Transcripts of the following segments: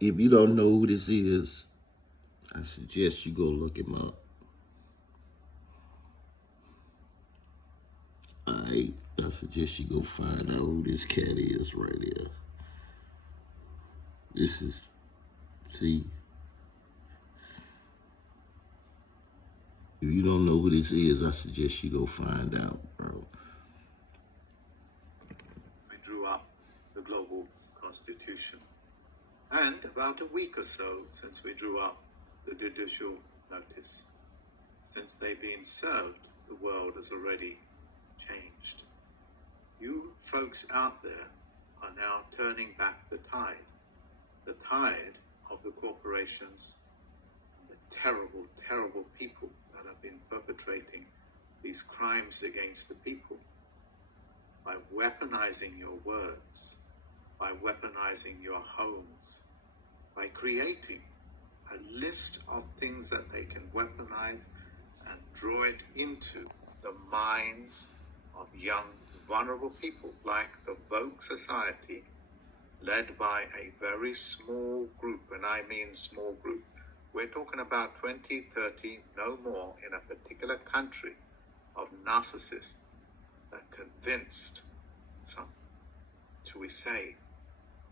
If you don't know who this is, I suggest you go look him up. I suggest you go find out who this cat is right here. This is, see, if you don't know who this is, I suggest you go find out, bro. We drew up the global constitution. And about a week or so since we drew up the judicial notice, since they've been served, the world has already changed. You folks out there are now turning back the tide of the corporations and the terrible, terrible people that have been perpetrating these crimes against the people by weaponizing your words, by weaponizing your homes, by creating a list of things that they can weaponize and draw it into the minds of young, vulnerable people like the Vogue Society, led by a very small group, and I mean small group. We're talking about 20, 30, no more, in a particular country of narcissists that convinced some, shall we say,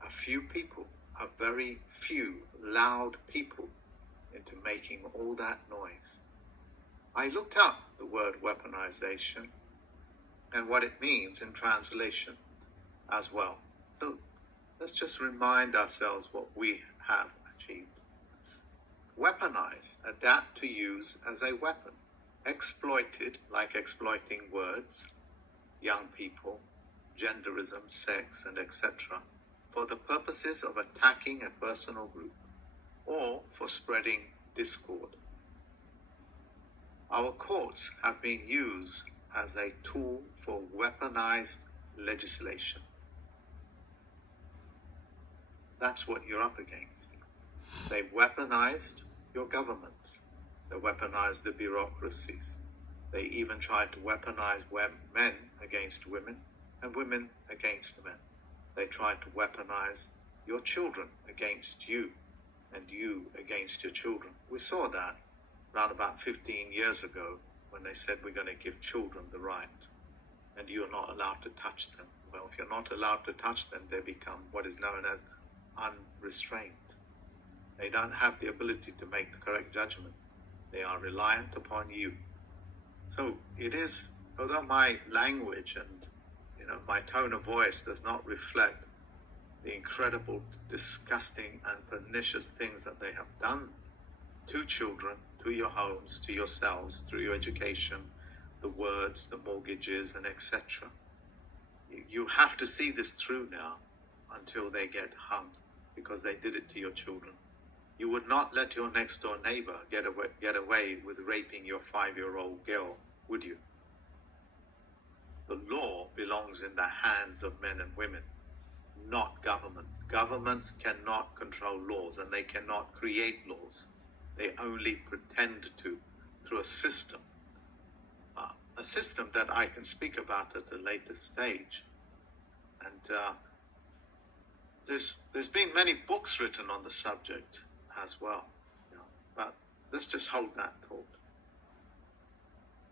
a few people, a very few loud people, into making all that noise. I looked up the word weaponization and what it means in translation as well. So let's just remind ourselves what we have achieved. Weaponize, adapt to use as a weapon. Exploited, like exploiting words, young people, genderism, sex, and etc., for the purposes of attacking a personal group or for spreading discord. Our courts have been used as a tool for weaponized legislation. That's what you're up against. They weaponized your governments. They weaponized the bureaucracies. They even tried to weaponize men against women and women against men. They tried to weaponize your children against you and you against your children. We saw that around about 15 years ago when they said we're going to give children the right and you're not allowed to touch them. Well, if you're not allowed to touch them, they become what is known as unrestrained. They don't have the ability to make the correct judgment. They are reliant upon you. So it is, although my language and my tone of voice does not reflect the incredible, disgusting, and pernicious things that they have done to children, to your homes, to yourselves, through your education, the words, the mortgages, and etc. You have to see this through now until they get hung, because they did it to your children. You would not let your next door neighbor get away with raping your 5-year-old girl, would you? The law belongs in the hands of men and women, not governments. Governments cannot control laws, and they cannot create laws. They only pretend to, through a system that I can speak about at a later stage. And there's been many books written on the subject as well. But let's just hold that thought.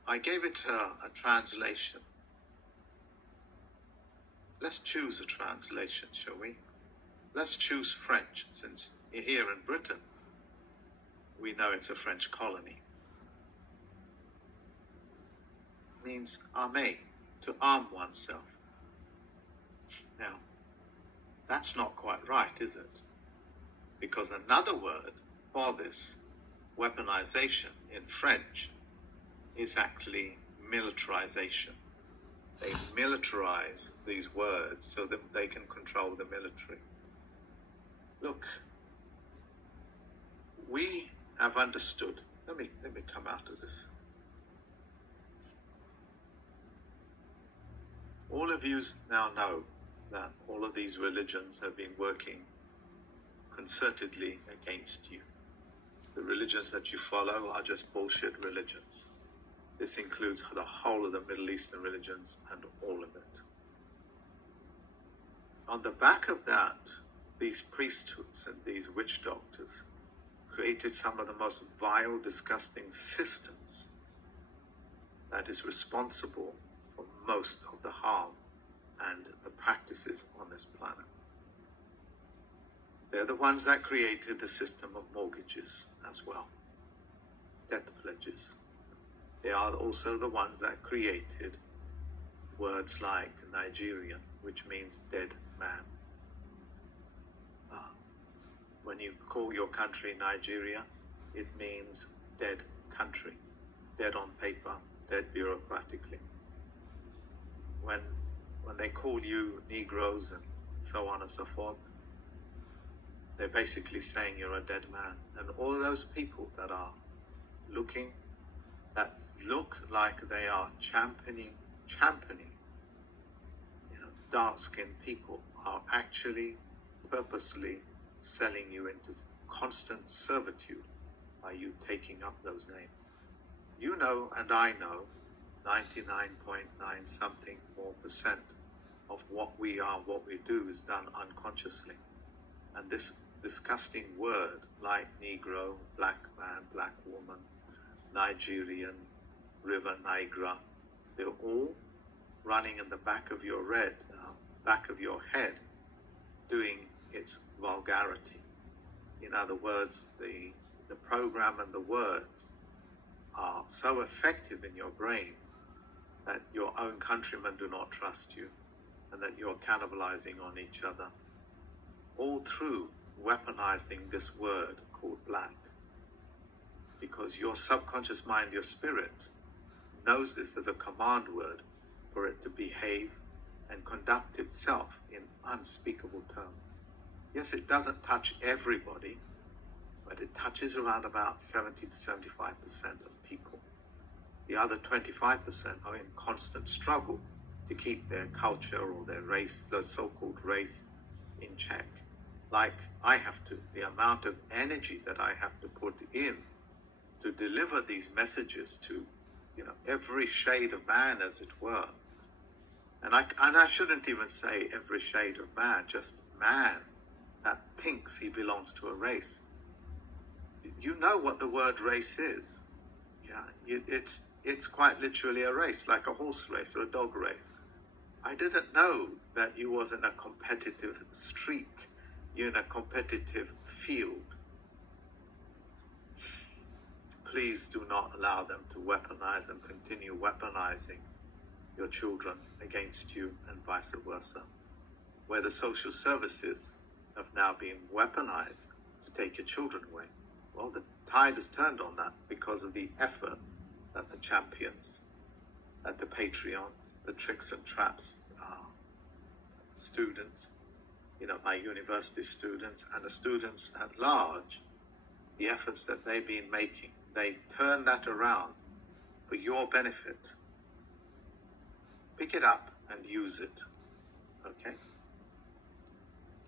I gave it a translation. Let's choose a translation, shall we? Let's choose French, since here in Britain, we know it's a French colony. It means armer, to arm oneself. Now, that's not quite right, is it? Because another word for this weaponization in French is actually militarization. They militarize these words so that they can control the military. Look, we have understood. Let me come out of this. All of you now know that all of these religions have been working concertedly against you. The religions that you follow are just bullshit religions. This includes the whole of the Middle Eastern religions and all of it. On the back of that, these priesthoods and these witch doctors created some of the most vile, disgusting systems that is responsible for most of the harm and the practices on this planet. They're the ones that created the system of mortgages as well, death pledges. They are also the ones that created words like Nigerian, which means dead man. When you call your country Nigeria, it means dead country, dead on paper, dead bureaucratically. When they call you Negroes and so on and so forth, they're basically saying you're a dead man. And all those people that are look like they are championing, dark-skinned people are actually purposely selling you into constant servitude by you taking up those names. You know, and I know, 99.9 something more percent of what we are, what we do is done unconsciously. And this disgusting word like Negro, black man, black woman, Nigerian, River Niagara, they're all running in the back of your head, doing its vulgarity. In other words, the program and the words are so effective in your brain that your own countrymen do not trust you, and that you're cannibalizing on each other, all through weaponizing this word called black. Because your subconscious mind, your spirit, knows this as a command word for it to behave and conduct itself in unspeakable terms. Yes, it doesn't touch everybody, but it touches around about 70 to 75% of people. The other 25% are in constant struggle to keep their culture or their race, their so-called race, in check. Like I have to, the amount of energy that I have to put in to deliver these messages to, every shade of man, as it were. And I shouldn't even say every shade of man, just man that thinks he belongs to a race. You know what the word race is. Yeah, it's quite literally a race, like a horse race or a dog race. I didn't know that you was in a competitive streak, you're in a competitive field. Please do not allow them to weaponize and continue weaponizing your children against you, and vice versa, where the social services have now been weaponized to take your children away. Well, the tide has turned on that because of the effort that the champions, that the Patreons, the tricks and traps students, my university students and the students at large, the efforts that they've been making, they turn that around for your benefit. Pick it up and use it. Okay?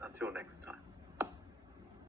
Until next time.